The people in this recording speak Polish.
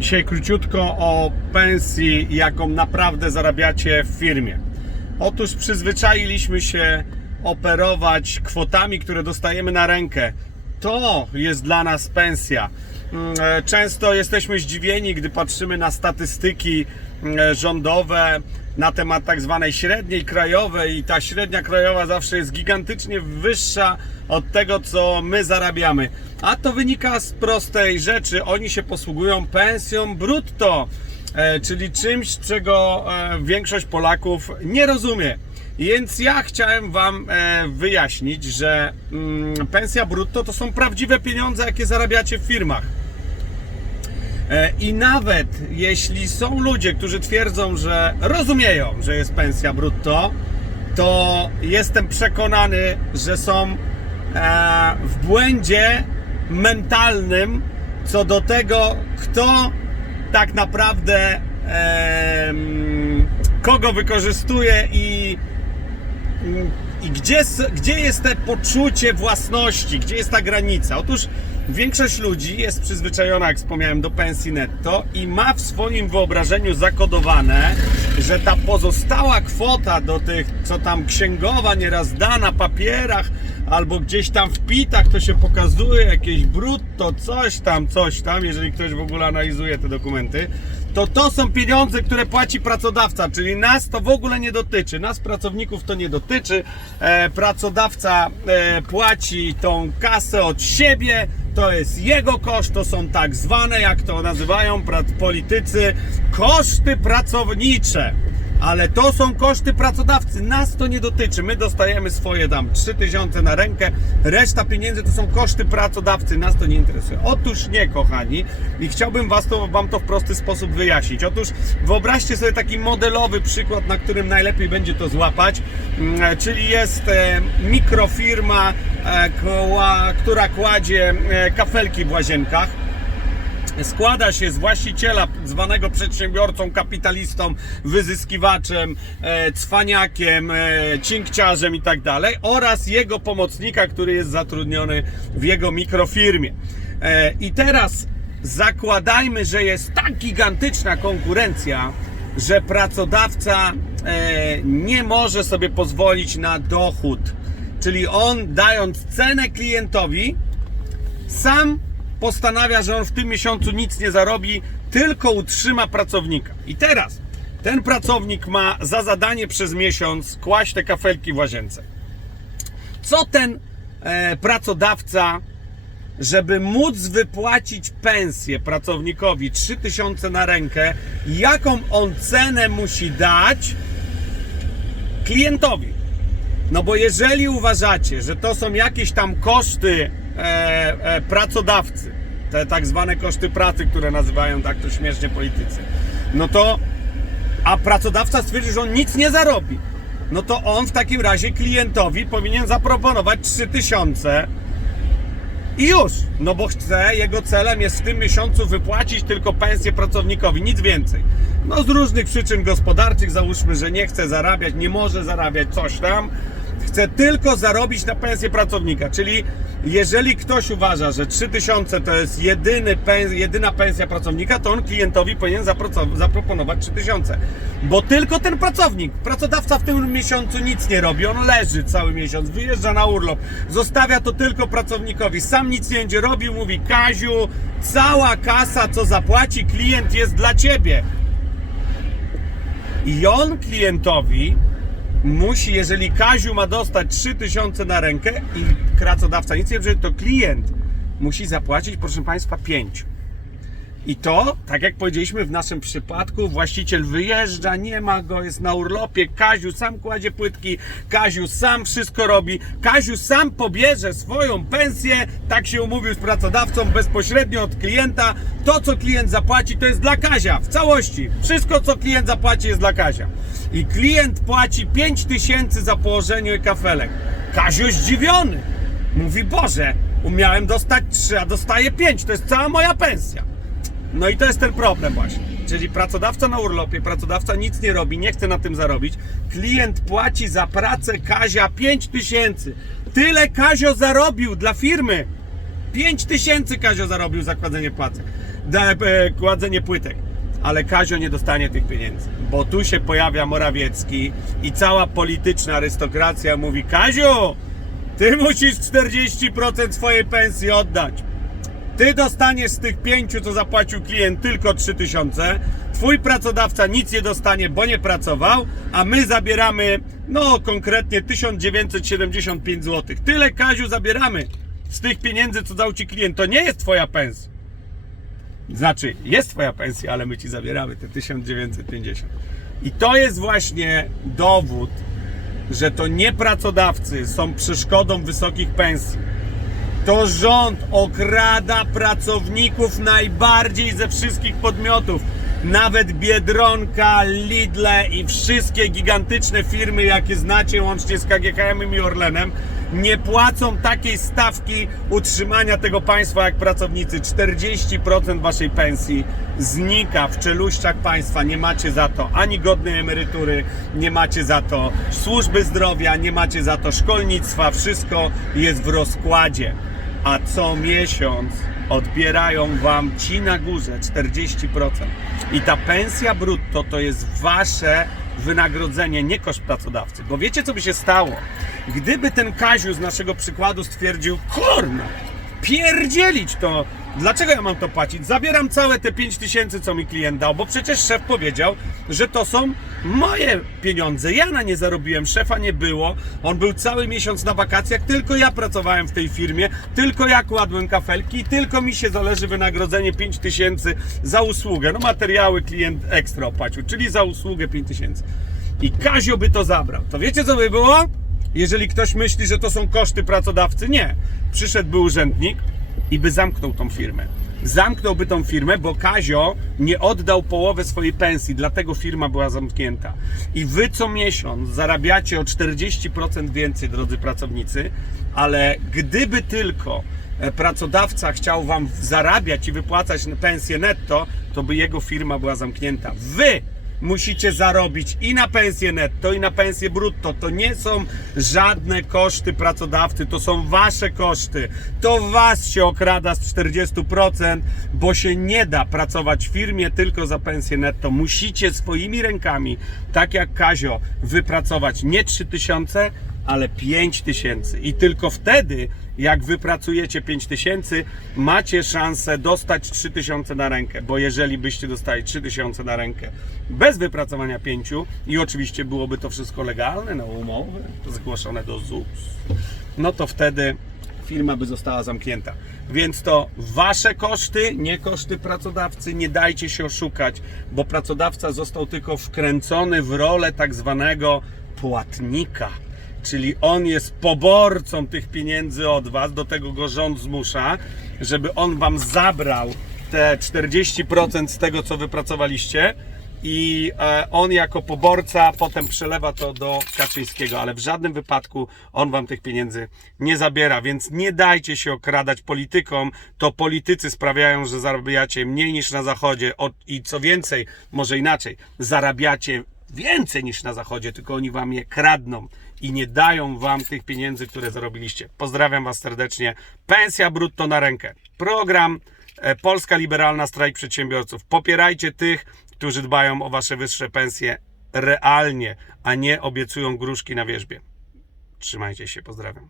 Dzisiaj króciutko o pensji, jaką naprawdę zarabiacie w firmie. Otóż przyzwyczailiśmy się operować kwotami, które dostajemy na rękę. To jest dla nas pensja. Mm, e, Często jesteśmy zdziwieni, gdy patrzymy na statystyki mm, rządowe na temat tak zwanej średniej krajowej i ta średnia krajowa zawsze jest gigantycznie wyższa od tego, co my zarabiamy. A to wynika z prostej rzeczy. Oni się posługują pensją brutto, e, czyli czymś, czego e, większość Polaków nie rozumie. Więc ja chciałem Wam e, wyjaśnić, że mm, pensja brutto to są prawdziwe pieniądze, jakie zarabiacie w firmach. E, I nawet jeśli są ludzie, którzy twierdzą, że rozumieją, że jest pensja brutto, to jestem przekonany, że są e, w błędzie mentalnym co do tego, kto tak naprawdę kogo wykorzystuje i i gdzie, gdzie jest te poczucie własności, gdzie jest ta granica? Otóż większość ludzi jest przyzwyczajona, jak wspomniałem, do pensji netto i ma w swoim wyobrażeniu zakodowane, że ta pozostała kwota do tych, co tam księgowa nieraz da na papierach, albo gdzieś tam w pitach to się pokazuje, jakieś brutto, coś tam, coś tam, jeżeli ktoś w ogóle analizuje te dokumenty, to to są pieniądze, które płaci pracodawca, czyli nas to w ogóle nie dotyczy. Nas pracowników to nie dotyczy. E, pracodawca e, płaci tą kasę od siebie. To jest jego koszt, to są tak zwane, jak to nazywają politycy, koszty pracownicze. Ale to są koszty pracodawcy, nas to nie dotyczy. My dostajemy swoje tam 3000 na rękę, reszta pieniędzy to są koszty pracodawcy, nas to nie interesuje. Otóż nie, kochani, i chciałbym was to, Wam to w prosty sposób wyjaśnić. Otóż wyobraźcie sobie taki modelowy przykład, na którym najlepiej będzie to złapać, Mm, czyli jest e, mikrofirma, e, która kładzie e, kafelki w łazienkach składa się z właściciela, zwanego przedsiębiorcą, kapitalistą, wyzyskiwaczem, e, cwaniakiem, e, cinkciarzem i tak dalej oraz jego pomocnika, który jest zatrudniony w jego mikrofirmie. E, I teraz zakładajmy, że jest tak gigantyczna konkurencja, że pracodawca e, nie może sobie pozwolić na dochód. Czyli on dając cenę klientowi, sam postanawia, że on w tym miesiącu nic nie zarobi, tylko utrzyma pracownika. I teraz ten pracownik ma za zadanie przez miesiąc kłaść te kafelki w łazience. Co ten e, pracodawca, żeby móc wypłacić pensję pracownikowi 3000 na rękę, jaką on cenę musi dać klientowi? No bo jeżeli uważacie, że to są jakieś tam koszty pracodawcy, te tak zwane koszty pracy, które nazywają tak to śmiesznie politycy, no to a pracodawca stwierdzi, że on nic nie zarobi, no to on w takim razie klientowi powinien zaproponować 3000 i już, no bo chce, jego celem jest w tym miesiącu wypłacić tylko pensję pracownikowi, nic więcej. No z różnych przyczyn gospodarczych, załóżmy, że nie chce zarabiać, nie może zarabiać coś tam, chce tylko zarobić na pensję pracownika. Czyli jeżeli ktoś uważa, że 3000 to jest jedyny jedyna pensja pracownika, to on klientowi powinien zaproponować 3000. Bo tylko ten pracownik, pracodawca w tym miesiącu nic nie robi, on leży cały miesiąc, wyjeżdża na urlop, zostawia to tylko pracownikowi, sam nic nie będzie robił, mówi Kaziu, cała kasa, co zapłaci klient jest dla ciebie. I on klientowi musi, jeżeli Kaziu ma dostać 3000 na rękę i pracodawca nic nie bierze, to klient musi zapłacić, proszę Państwa, 5. I to, tak jak powiedzieliśmy w naszym przypadku, właściciel wyjeżdża, nie ma go, jest na urlopie, Kaziu sam kładzie płytki, Kaziu sam wszystko robi, Kaziu sam pobierze swoją pensję, tak się umówił z pracodawcą bezpośrednio od klienta. To, co klient zapłaci, to jest dla Kazia w całości. Wszystko, co klient zapłaci, jest dla Kazia. I klient płaci 5 tysięcy za położenie kafelek. Kazio zdziwiony. Mówi, Boże, umiałem dostać 3, a dostaję 5, to jest cała moja pensja. No i to jest ten problem właśnie. Czyli pracodawca na urlopie, pracodawca nic nie robi, nie chce na tym zarobić. Klient płaci za pracę Kazia 5 tysięcy. Tyle Kazio zarobił dla firmy. 5 tysięcy Kazio zarobił za kładzenie płacek, da, e, kładzenie płytek. Ale Kazio nie dostanie tych pieniędzy, bo tu się pojawia Morawiecki i cała polityczna arystokracja mówi Kaziu, ty musisz 40% swojej pensji oddać. Ty dostaniesz z tych pięciu, co zapłacił klient, tylko 3000. Twój pracodawca nic nie dostanie, bo nie pracował, a my zabieramy, no konkretnie 1975 zł. Tyle, Kaziu, zabieramy z tych pieniędzy, co dał ci klient. To nie jest twoja pensja. Znaczy, jest twoja pensja, ale my ci zabieramy te 1950. I to jest właśnie dowód, że to nie pracodawcy są przeszkodą wysokich pensji. To rząd okrada pracowników najbardziej ze wszystkich podmiotów. Nawet Biedronka, Lidle i wszystkie gigantyczne firmy, jakie znacie, łącznie z KGHM i Orlenem, nie płacą takiej stawki utrzymania tego państwa jak pracownicy. 40% waszej pensji znika w czeluściach państwa. Nie macie za to ani godnej emerytury, nie macie za to służby zdrowia, nie macie za to szkolnictwa. Wszystko jest w rozkładzie a co miesiąc odbierają wam ci na górze 40%. I ta pensja brutto to jest wasze wynagrodzenie, nie koszt pracodawcy. Bo wiecie, co by się stało? Gdyby ten Kaziu z naszego przykładu stwierdził, kurno, pierdzielić to. Dlaczego ja mam to płacić? Zabieram całe te 5 tysięcy, co mi klient dał, bo przecież szef powiedział, że to są moje pieniądze. Ja na nie zarobiłem, szefa nie było. On był cały miesiąc na wakacjach, tylko ja pracowałem w tej firmie, tylko ja kładłem kafelki tylko mi się zależy wynagrodzenie 5 tysięcy za usługę. No materiały klient ekstra opłacił, czyli za usługę 5 tysięcy. I Kazio by to zabrał. To wiecie, co by było? Jeżeli ktoś myśli, że to są koszty pracodawcy, nie. Przyszedłby urzędnik i by zamknął tą firmę. Zamknąłby tą firmę, bo Kazio nie oddał połowę swojej pensji, dlatego firma była zamknięta. I wy co miesiąc zarabiacie o 40% więcej, drodzy pracownicy, ale gdyby tylko e, pracodawca chciał wam zarabiać i wypłacać pensję netto, to by jego firma była zamknięta. Wy musicie zarobić i na pensję netto, i na pensję brutto. To nie są żadne koszty pracodawcy, to są wasze koszty. To was się okrada z 40%, bo się nie da pracować w firmie tylko za pensję netto. Musicie swoimi rękami, tak jak Kazio, wypracować nie 3000, ale 5 tysięcy. I tylko wtedy, jak wypracujecie 5 tysięcy, macie szansę dostać 3 tysiące na rękę. Bo jeżeli byście dostali 3 tysiące na rękę bez wypracowania 5 i oczywiście byłoby to wszystko legalne, na umowy, zgłoszone do ZUS, no to wtedy firma by została zamknięta. Więc to wasze koszty, nie koszty pracodawcy. Nie dajcie się oszukać, bo pracodawca został tylko wkręcony w rolę tak zwanego płatnika. Czyli on jest poborcą tych pieniędzy od was, do tego go rząd zmusza, żeby on wam zabrał te 40% z tego, co wypracowaliście i e, on jako poborca potem przelewa to do Kaczyńskiego, ale w żadnym wypadku on wam tych pieniędzy nie zabiera, więc nie dajcie się okradać politykom. To politycy sprawiają, że zarabiacie mniej niż na zachodzie i co więcej, może inaczej, zarabiacie więcej niż na zachodzie, tylko oni wam je kradną i nie dają wam tych pieniędzy, które zarobiliście. Pozdrawiam was serdecznie. Pensja brutto na rękę. Program e, Polska Liberalna Strajk Przedsiębiorców. Popierajcie tych, którzy dbają o wasze wyższe pensje realnie, a nie obiecują gruszki na wierzbie. Trzymajcie się, pozdrawiam.